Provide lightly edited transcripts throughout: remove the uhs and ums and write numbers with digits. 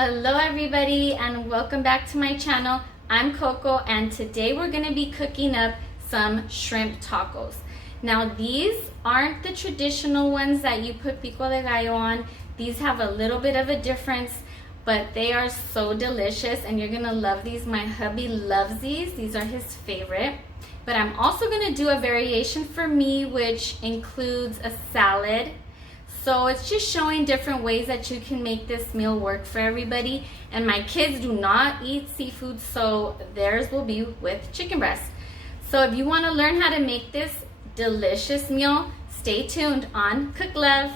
Hello everybody and welcome back to my channel. I'm Coco and today we're going to be cooking up some shrimp tacos. Now these aren't the traditional ones that you put pico de gallo on. These have a little bit of a difference, but they are so delicious and you're going to love these. My hubby loves these. These are his favorite. But I'm also going to do a variation for me, which includes a salad. So it's just showing different ways that you can make this meal work for everybody. And my kids do not eat seafood, so theirs will be with chicken breast. So if you want to learn how to make this delicious meal, stay tuned on CookLove.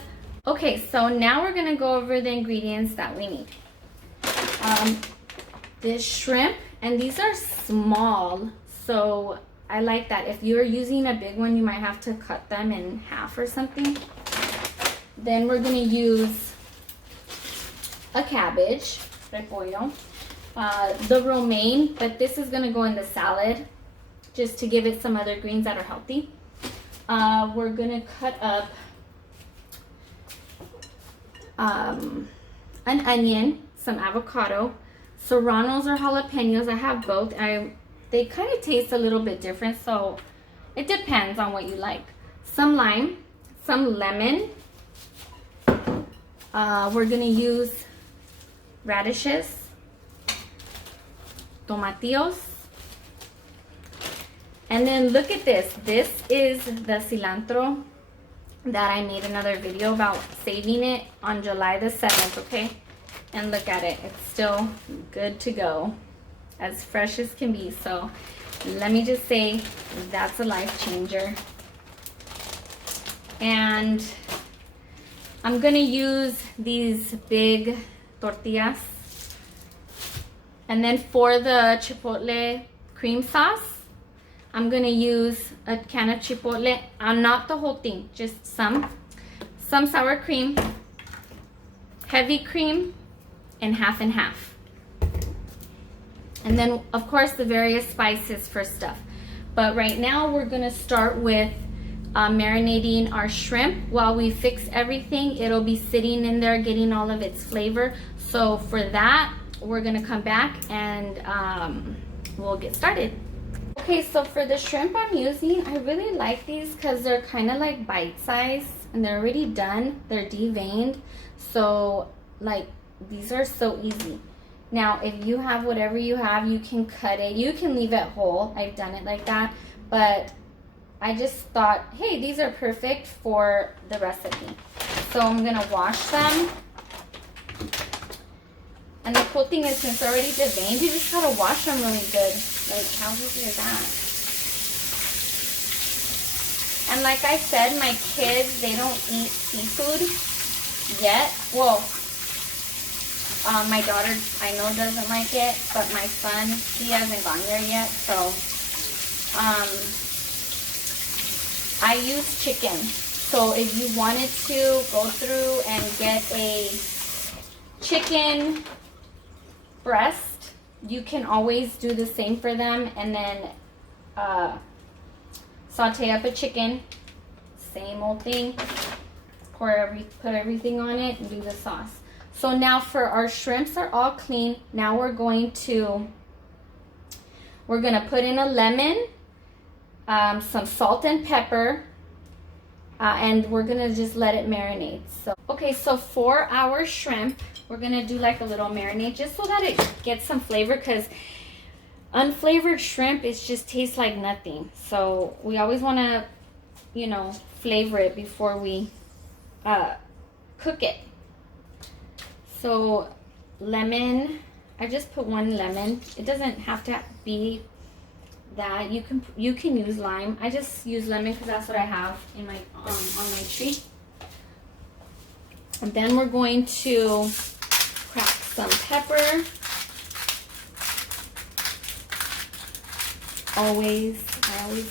Okay, so now we're going to go over the ingredients that we need. This shrimp, and these are small, so I like that. If you're using a big one, you might have to cut them in half or something. Then we're going to use a cabbage, repollo, the romaine, but this is going to go in the salad just to give it some other greens that are healthy. We're going to cut up an onion, some avocado, serranos or jalapenos. I have both. They kind of taste a little bit different, so it depends on what you like. Some lime, some lemon. We're going to use radishes, tomatillos, and then look at this. This is the cilantro that I made another video about saving it on July the 7th, okay? And look at it. It's still good to go, as fresh as can be. So let me just say that's a life changer. And I'm going to use these big tortillas. And then for the chipotle cream sauce, I'm going to use a can of chipotle. Not the whole thing, just some sour cream, heavy cream, and half. And then, of course, the various spices for stuff. But right now, we're going to start with marinating our shrimp. While we fix everything, it'll be sitting in there getting all of its flavor. So for that, we're gonna come back and we'll get started. Okay, so for the shrimp I'm using, I really like these because they're kind of like bite-sized and they're already done. They're deveined, so like these are so easy. Now if you have whatever you have, you can cut it, you can leave it whole. I've done it like that, but I just thought, hey, these are perfect for the recipe. So I'm gonna wash them. And the cool thing is, since they're already deveined, you just gotta wash them really good. Like, how easy is that? And like I said, my kids, they don't eat seafood yet. Well, my daughter, I know, doesn't like it, but my son, he hasn't gone there yet. So, I use chicken. So if you wanted to go through and get a chicken breast, you can always do the same for them, and then saute up a chicken, same old thing, put everything on it and do the sauce. So now for our shrimps are all clean. Now we're gonna put in a lemon, some salt and pepper, and we're gonna just let it marinate. So okay, so for our shrimp, we're gonna do like a little marinade just so that it gets some flavor, because unflavored shrimp, it just tastes like nothing. So we always want to, you know, flavor it before we cook it. So lemon, I just put one lemon. It doesn't have to be that. You can use lime. I just use lemon because that's what I have in my on my tree. And then we're going to crack some pepper. I always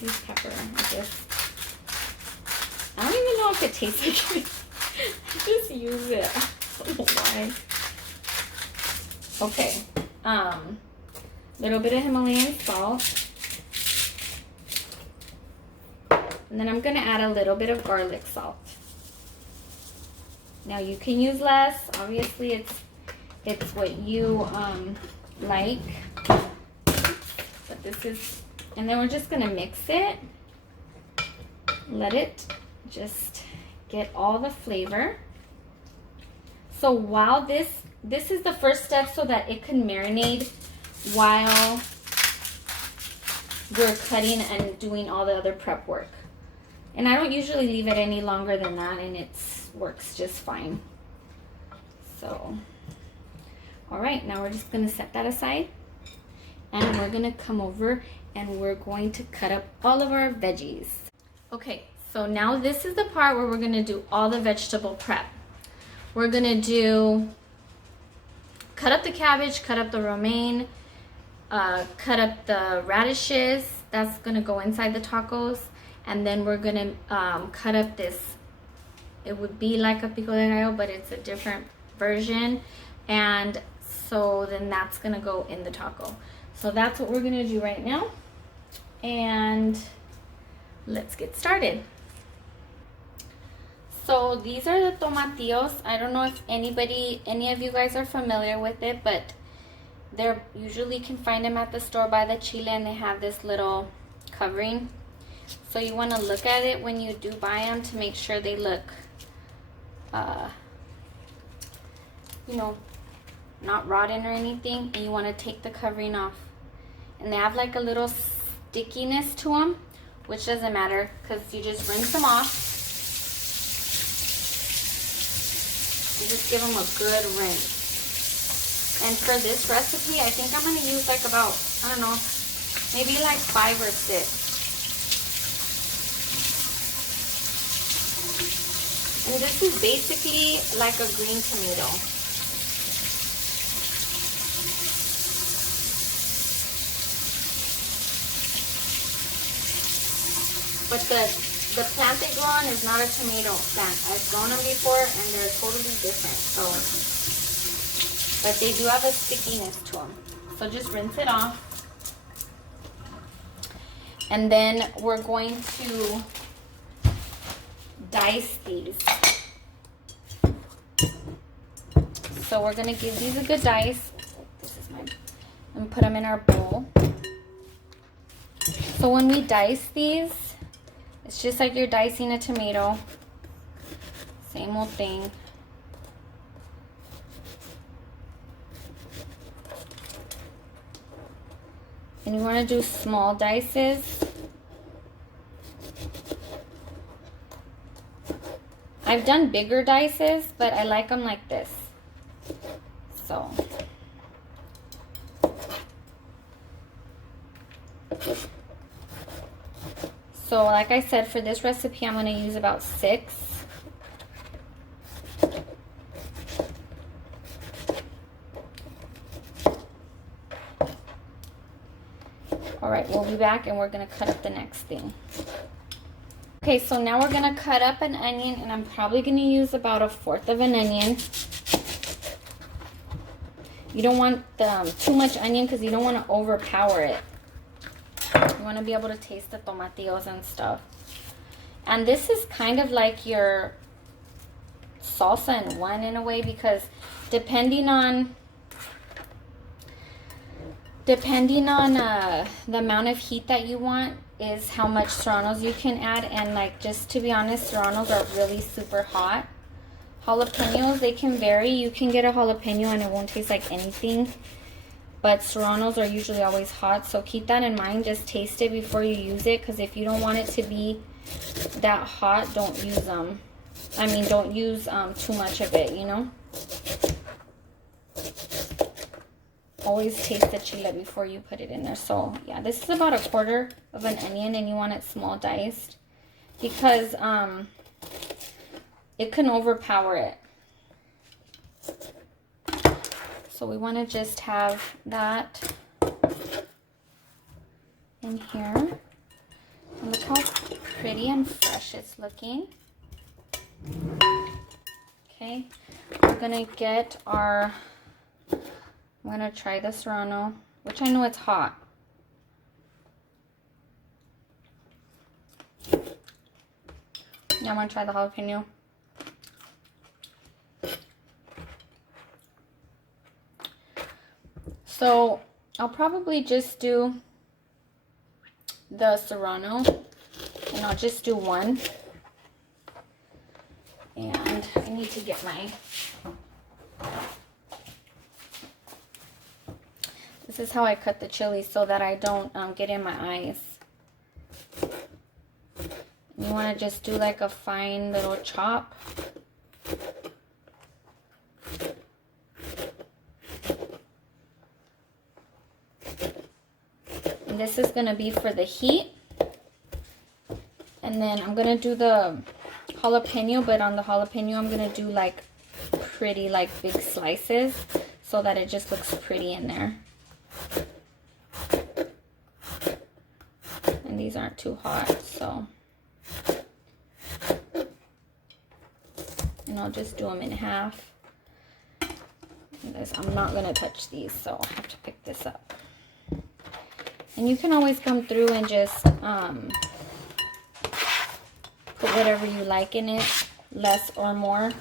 use pepper. I don't even know if it tastes like it. I just use it. I don't know why. Okay. Little bit of Himalayan salt. And then I'm gonna add a little bit of garlic salt. Now you can use less. Obviously, it's what you like. But this is, and then we're just gonna mix it. Let it just get all the flavor. So while this is the first step so that it can marinate while we're cutting and doing all the other prep work. And I don't usually leave it any longer than that, and it works just fine. So, all right, now we're just gonna set that aside, and we're gonna come over and we're going to cut up all of our veggies. Okay, so now this is the part where we're gonna do all the vegetable prep. We're gonna cut up the cabbage, cut up the romaine, cut up the radishes. That's gonna go inside the tacos. And then we're gonna cut up this, it would be like a pico de gallo, but it's a different version. And so then that's gonna go in the taco. So that's what we're gonna do right now. And let's get started. So these are the tomatillos. I don't know if any of you guys are familiar with it, but they're usually can find them at the store by the chile, and they have this little covering. So you want to look at it when you do buy them to make sure they look, you know, not rotten or anything. And you want to take the covering off. And they have like a little stickiness to them, which doesn't matter because you just rinse them off. You just give them a good rinse. And for this recipe, I think I'm going to use like about, I don't know, maybe like 5 or 6. And this is basically like a green tomato. But the plant they grow on is not a tomato plant. I've grown them before and they're totally different. So, but they do have a stickiness to them. So just rinse it off. And then we're going to dice these. So we're gonna give these a good dice. This is mine. And put them in our bowl. So when we dice these, it's just like you're dicing a tomato. Same old thing. And you want to do small dices. I've done bigger dices, but I like them like this. So like I said, for this recipe, I'm going to use about 6. All right, we'll be back and we're going to cut up the next thing. Okay, so now we're going to cut up an onion, and I'm probably going to use about 1/4 of an onion. You don't want too much onion because you don't want to overpower it. You want to be able to taste the tomatillos and stuff. And this is kind of like your salsa in one in a way, because depending on the amount of heat that you want is how much serranos you can add. And like, just to be honest, serranos are really super hot. Jalapenos, they can vary. You can get a jalapeno and it won't taste like anything, but serranos are usually always hot. So keep that in mind. Just taste it before you use it, because if you don't want it to be that hot, don't use them. I mean, don't use too much of it, you know. Always taste the chile before you put it in there. So yeah, this is about 1/4 of an onion, and you want it small diced because it can overpower it. So we want to just have that in here. And look how pretty and fresh it's looking. Okay, we're gonna get our, I'm gonna try the serrano, which I know it's hot. Now I'm gonna try the jalapeno. So I'll probably just do the Serrano, and I'll just do one. And I need to get my, this is how I cut the chili so that I don't get in my eyes. You want to just do like a fine little chop. And this is going to be for the heat. And then I'm going to do the jalapeno, but on the jalapeno I'm going to do like pretty like big slices so that it just looks pretty in there. And these aren't too hot, so. And I'll just do them in half. I'm not going to touch these, so I'll have to pick this up. And you can always come through and just put whatever you like in it, less or more.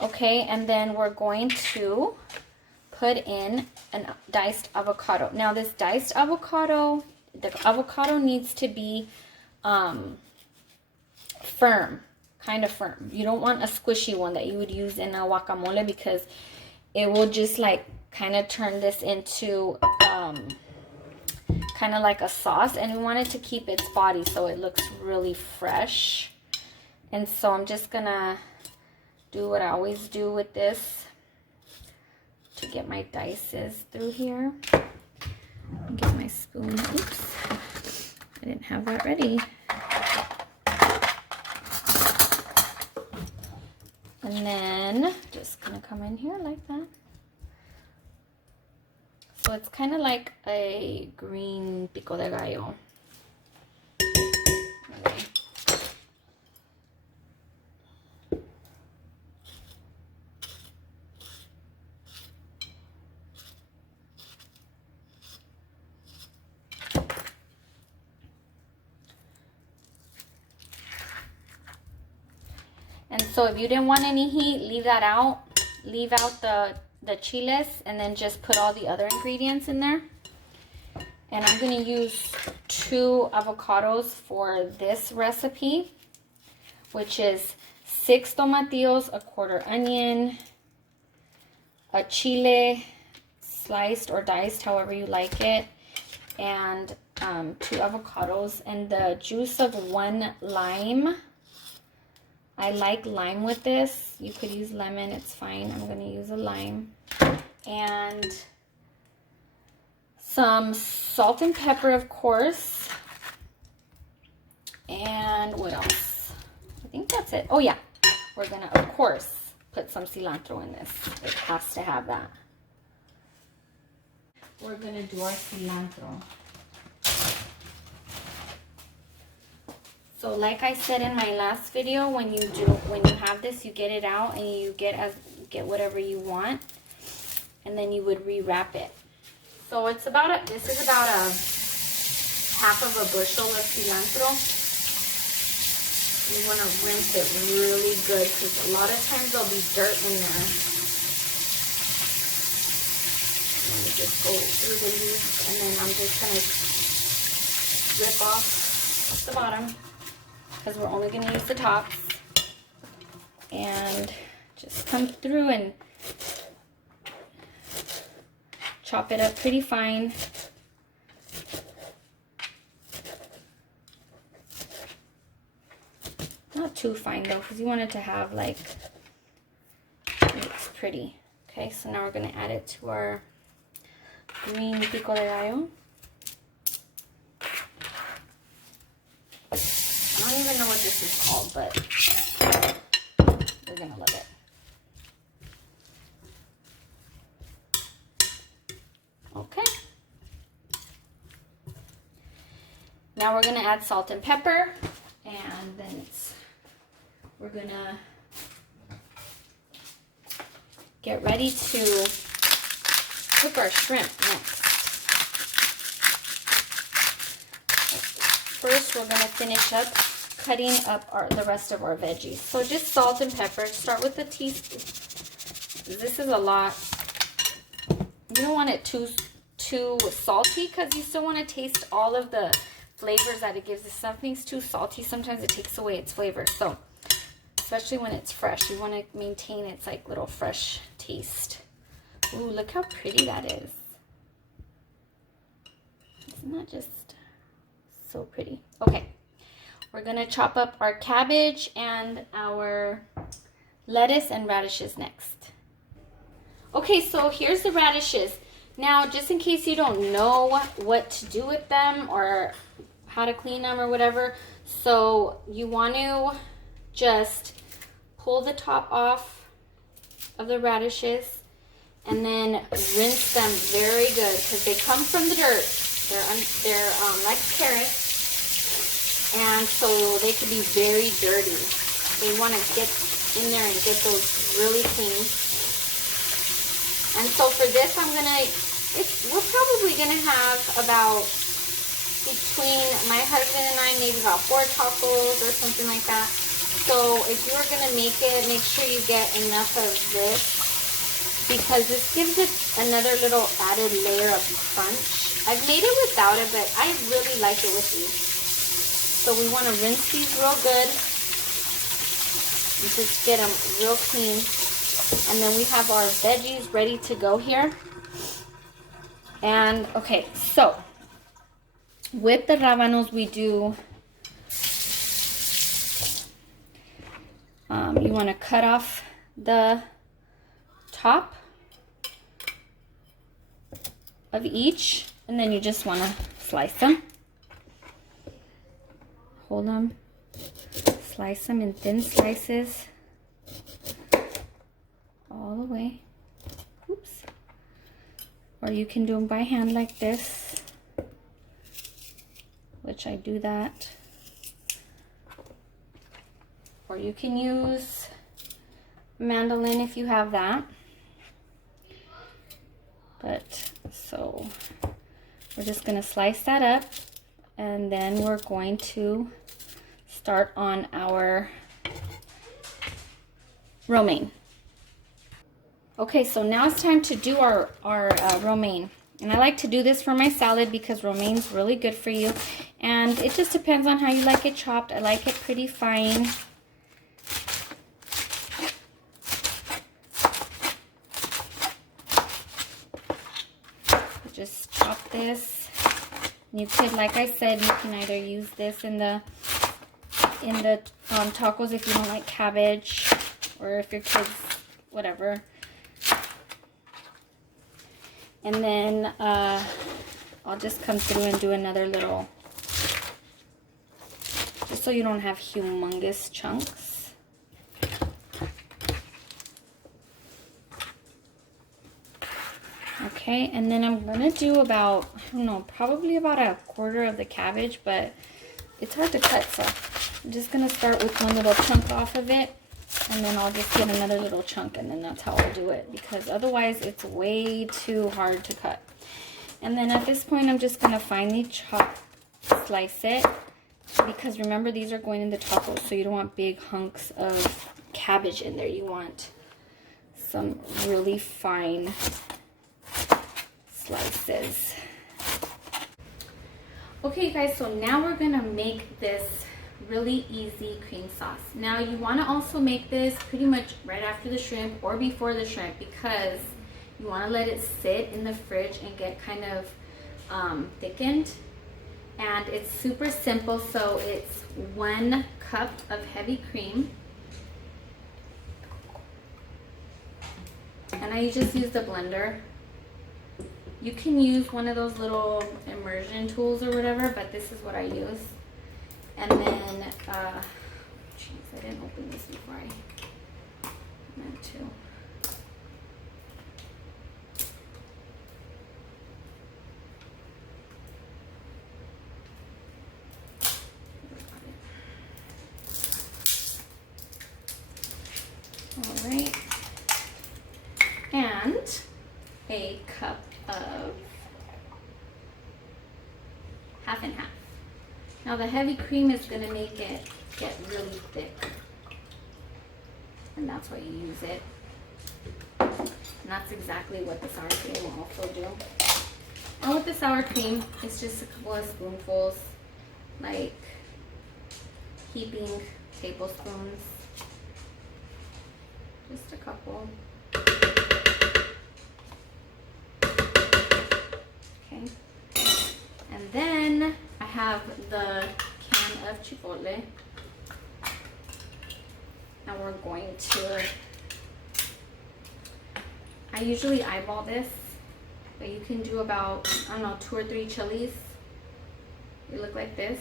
Okay, and then we're going to put in a diced avocado. Now this diced avocado, the avocado needs to be firm. Kind of firm. You don't want a squishy one that you would use in a guacamole, because it will just like kind of turn this into kind of like a sauce, and we want it to keep its body so it looks really fresh. And so I'm just gonna do what I always do with this to get my dices through here. Get my spoon. Oops, I didn't have that ready. And then just gonna come in here like that. So it's kind of like a green pico de gallo. Okay. And so if you didn't want any heat, leave that out. Leave out the chiles and then just put all the other ingredients in there. And I'm going to use 2 avocados for this recipe, which is 6 tomatillos, a quarter onion, a chile sliced or diced, however you like it, and 2 avocados, and the juice of 1 lime. I like lime with this. You could use lemon, it's fine. I'm going to use a lime. And some salt and pepper, of course. And what else? I think that's it. Oh yeah, we're going to, of course, put some cilantro in this. It has to have that. We're going to do our cilantro. So like I said in my last video, when you have this, you get it out and you get whatever you want, and then you would rewrap it. So it's about this is about a half of a bushel of cilantro. You want to rinse it really good, because a lot of times there'll be dirt in there. Let me just go through the leaves, and then I'm just gonna rip off the bottom, because we're only going to use the tops, and just come through and chop it up pretty fine. Not too fine though, because you want it to have like, it looks pretty. Okay, so now we're going to add it to our green pico de gallo. I don't even know what this is called, but we're going to love it. Okay. Now we're going to add salt and pepper, and then we're going to get ready to cook our shrimp next. First, we're going to finish up cutting up the rest of our veggies. So just salt and pepper. Start with a teaspoon. This is a lot. you don't want it too salty, because you still want to taste all of the flavors that it gives. If something's too salty, sometimes it takes away its flavor. So especially when it's fresh, you want to maintain its like little fresh taste. Ooh, look how pretty that is. Isn't that just so pretty? Okay, we're gonna chop up our cabbage and our lettuce and radishes next. Okay, so here's the radishes. Now, just in case you don't know what to do with them or how to clean them or whatever, so you want to just pull the top off of the radishes and then rinse them very good, because they come from the dirt. They're like carrots, and so they can be very dirty. So you want to get in there and get those really clean. And so for this, we're probably gonna have about, between my husband and I, maybe about 4 tacos or something like that. So if you are gonna make it, make sure you get enough of this, because this gives it another little added layer of crunch. I've made it without it, but I really like it with these. So we want to rinse these real good and just get them real clean. And then we have our veggies ready to go here. And okay, so with the rábanos we do, you want to cut off the top of each, and then you just want to slice them. Hold them, slice them in thin slices all the way. Oops. Or you can do them by hand like this, which I do that. Or you can use mandolin if you have that. But so we're just going to slice that up, and then we're going to start on our romaine. Okay, so now it's time to do our romaine. And I like to do this for my salad because romaine's really good for you. And it just depends on how you like it chopped. I like it pretty fine. Just chop this. You could, like I said, you can either use this in the tacos if you don't like cabbage, or if your kids, whatever. And then I'll just come through and do another little, just so you don't have humongous chunks. Okay, and then I'm gonna do about, I don't know, probably about 1/4 of the cabbage, but it's hard to cut, so I'm just gonna start with one little chunk off of it, and then I'll just get another little chunk, and then that's how I'll do it, because otherwise it's way too hard to cut. And then at this point, I'm just gonna finely slice it, because remember, these are going in the tacos, so you don't want big hunks of cabbage in there. You want some really fine slices. Okay guys, so now we're gonna make this really easy cream sauce. Now you want to also make this pretty much right after the shrimp or before the shrimp, because you want to let it sit in the fridge and get kind of thickened. And it's super simple. So it's 1 cup of heavy cream, and I just use the blender. You can use one of those little immersion tools or whatever, but this is what I use. And then, jeez, I didn't open this before I meant to. All right. And a cup of half and half. Now the heavy cream is going to make it get really thick, and that's why you use it. And And that's exactly what the sour cream will also do. And with the sour cream, it's just a couple of spoonfuls, like heaping tablespoons. Just a couple. Okay. And then I have the can of Chipotle. And we're going to, I usually eyeball this, but you can do about, I don't know, 2 or 3 chilies. They look like this.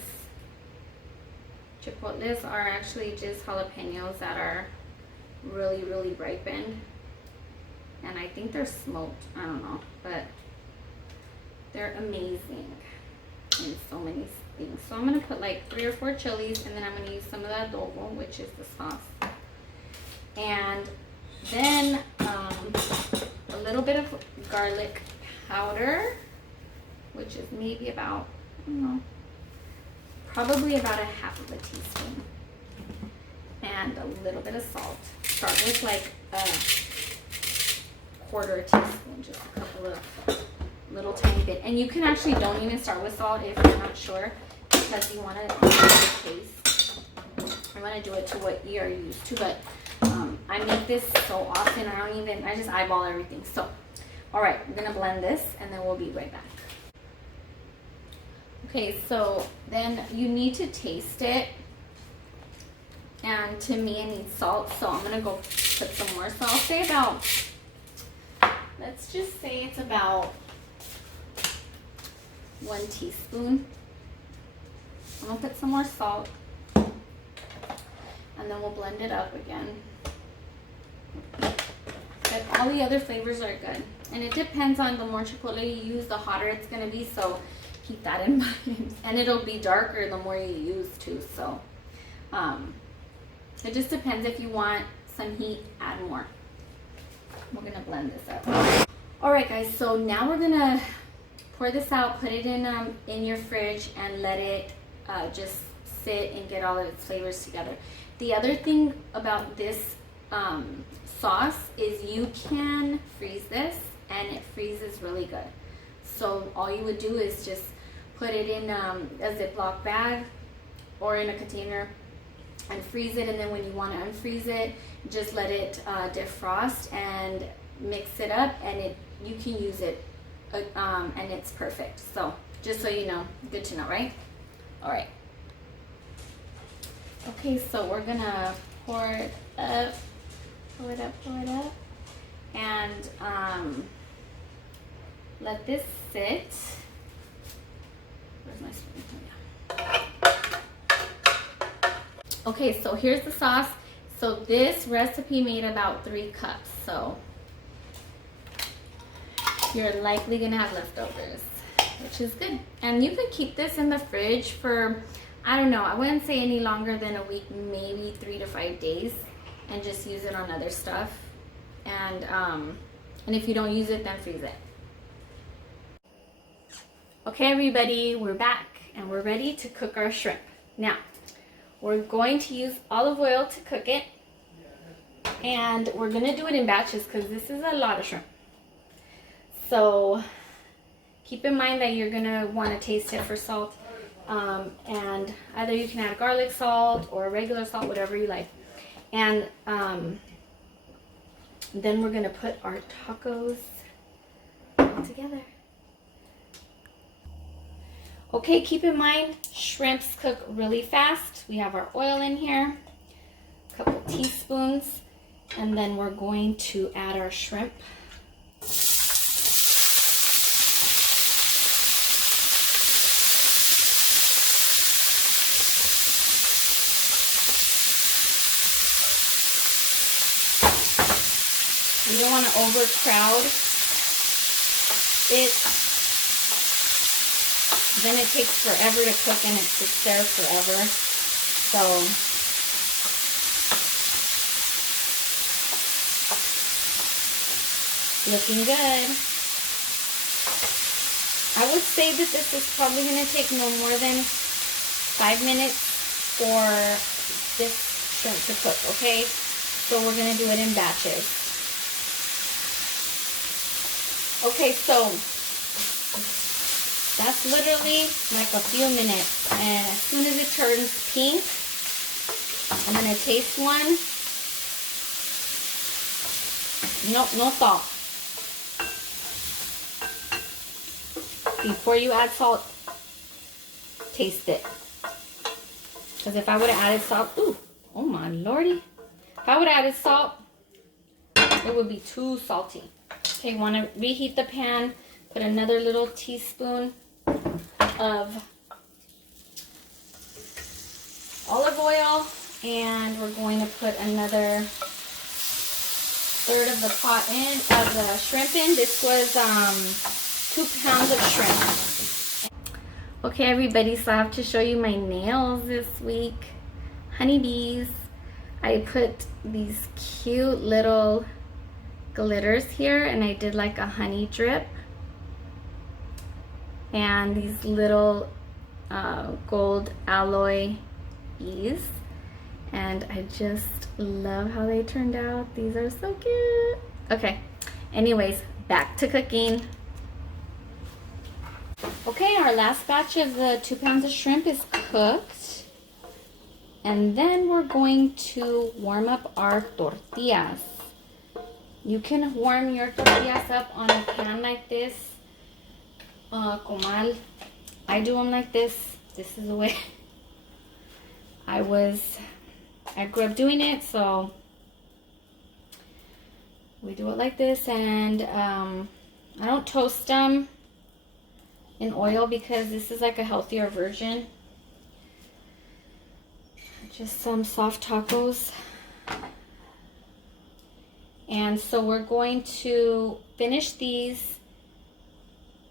Chipotles are actually just jalapenos that are really, really ripened. And I think they're smoked, I don't know, but they're amazing in so many things. So I'm gonna put like 3 or 4 chilies, and then I'm gonna use some of the adobo, which is the sauce. And then a little bit of garlic powder, which is maybe about, I don't know, probably about a half of a teaspoon. And a little bit of salt. Start with like a 1/4 teaspoon, just a couple of little tiny bit. And you can actually don't even start with salt if you're not sure, because you want to taste. I want to do it to what you are used to, but I make this so often I just eyeball everything. So, all right, we're gonna blend this and then we'll be right back. Okay, so then you need to taste it. And to me, it needs salt, so I'm gonna go put some more. So I'll say about, let's just say it's about 1 teaspoon. I'm gonna put some more salt, and then we'll blend it up again. But all the other flavors are good, and it depends on the more chipotle you use, the hotter it's gonna be. So keep that in mind, and it'll be darker the more you use too. So it just depends. If you want some heat, add more. We're gonna blend this up. All right, guys. So now we're gonna pour this out, put it in your fridge, and let it just sit and get all of its flavors together. The other thing about this sauce is you can freeze this, and it freezes really good. So all you would do is just put it in a Ziploc bag or in a container and freeze it, and then when you want to unfreeze it, just let it defrost and mix it up, and you can use it, and it's perfect. So just so you know, good to know, right? All right. Okay, so we're gonna pour it up, and let this sit. Where's my spoon? Okay, so here's the sauce. So this recipe made about 3 cups. So you're likely gonna have leftovers, which is good. And you could keep this in the fridge for, I don't know, I wouldn't say any longer than a week, maybe 3 to 5 days, and just use it on other stuff. And if you don't use it, then freeze it. Okay, everybody, we're back, and we're ready to cook our shrimp. Now, we're going to use olive oil to cook it, and we're gonna do it in batches because this is a lot of shrimp. So keep in mind that you're gonna want to taste it for salt, and either you can add garlic salt or regular salt, whatever you like. And then we're gonna put our tacos all together. Okay, keep in mind, shrimps cook really fast. We have our oil in here, a couple teaspoons, and then we're going to add our shrimp. You don't want to overcrowd it. Then it takes forever to cook, and it sits there forever. So looking good. I would say that this is probably going to take no more than 5 minutes for this shrimp to cook, okay? So we're going to do it in batches. Okay, so that's literally like a few minutes. And as soon as it turns pink, I'm going to taste one. Nope, no salt. Before you add salt, taste it. Because if I would have added salt, ooh, oh my lordy. If I would have added salt, it would be too salty. Okay, want to reheat the pan. Put another little teaspoon of olive oil. And we're going to put another third of the pot in, of the shrimp in. This was 2 pounds of shrimp. Okay, everybody, so I have to show you my nails this week. Honeybees. I put these cute little glitters here, and I did like a honey drip. And these little gold alloy bees. And I just love how they turned out. These are so cute. Okay, anyways, back to cooking. Okay, our last batch of the 2 pounds of shrimp is cooked. And then we're going to warm up our tortillas. You can warm your tortillas up on a pan like this. Comal. I do them like this. This is the way I grew up doing it, so we do it like this. And I don't toast them in oil because this is like a healthier version. Just some soft tacos. And so we're going to finish these,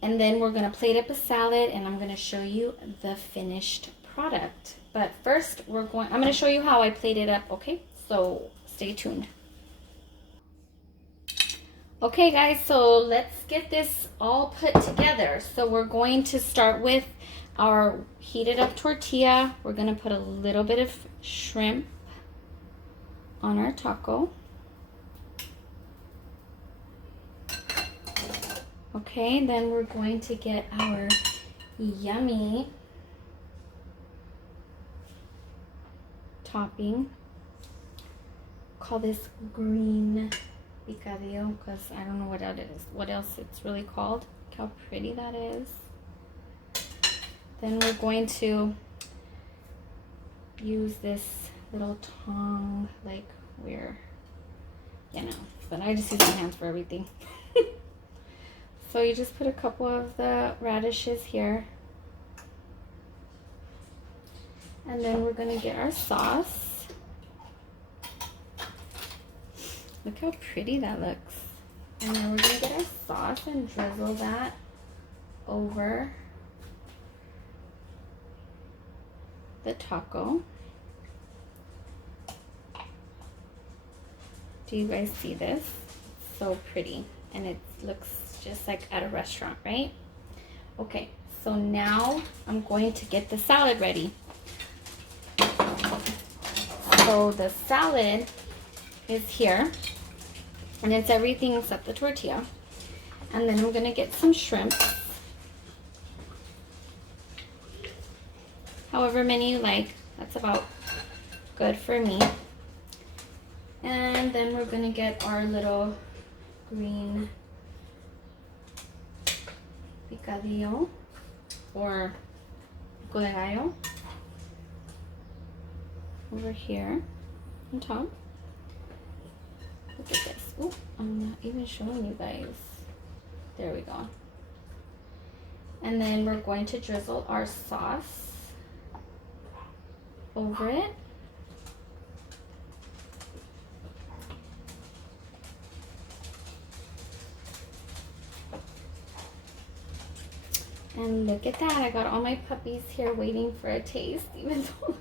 and then we're going to plate up a salad, and I'm going to show you the finished product. But first, I'm going to show you how I plate it up, okay? So stay tuned. Okay, guys, so let's get this all put together. So we're going to start with our heated up tortilla. We're going to put a little bit of shrimp on our taco. Okay, then we're going to get our yummy topping. Call this green picadillo because I don't know what else it's really called. Look how pretty that is. Then we're going to use this little tong, like but I just use my hands for everything. So you just put a couple of the radishes here. And then we're going to get our sauce. Look how pretty that looks. And then we're going to get our sauce and drizzle that over the taco. Do you guys see this? It's so pretty. And it looks just like at a restaurant, right? Okay, so now I'm going to get the salad ready. So the salad is here, and it's everything except the tortilla. And then I'm gonna get some shrimp, however many you like. That's about good for me. And then we're gonna get our little green picadillo or pico de gallo over here on top. Look at this. Oh, I'm not even showing you guys. There we go. And then we're going to drizzle our sauce over it. And look at that, I got all my puppies here waiting for a taste, even though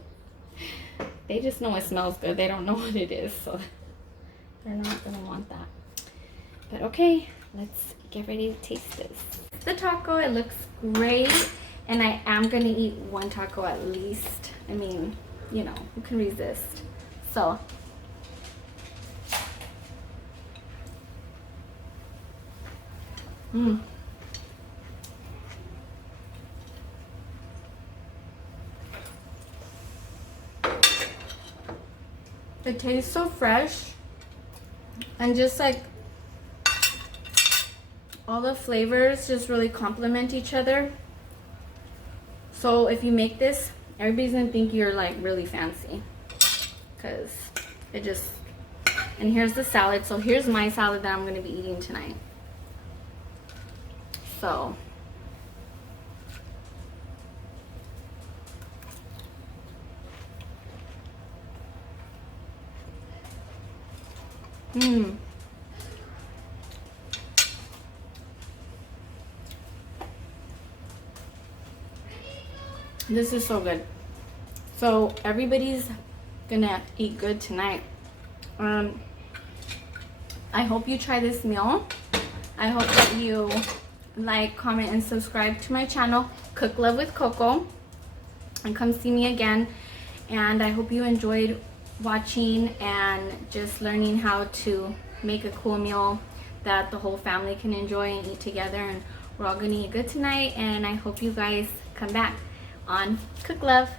they just know it smells good. They don't know what it is, so they're not gonna want that. But okay, let's get ready to taste this. The taco, it looks great, and I am gonna eat one taco at least. I mean, you know, who can resist? So Mm. It tastes so fresh, and just like all the flavors just really complement each other. So if you make this, everybody's gonna think you're like really fancy, because it just, and here's the salad. So here's my salad that I'm gonna be eating tonight. So this is so good. So everybody's gonna eat good tonight. I hope you try this meal. I hope that you like, comment, and subscribe to my channel, Cook Love with Coco, and come see me again. And I hope you enjoyed watching and just learning how to make a cool meal that the whole family can enjoy and eat together. And we're all gonna eat good tonight, and I hope you guys come back on Cook Love.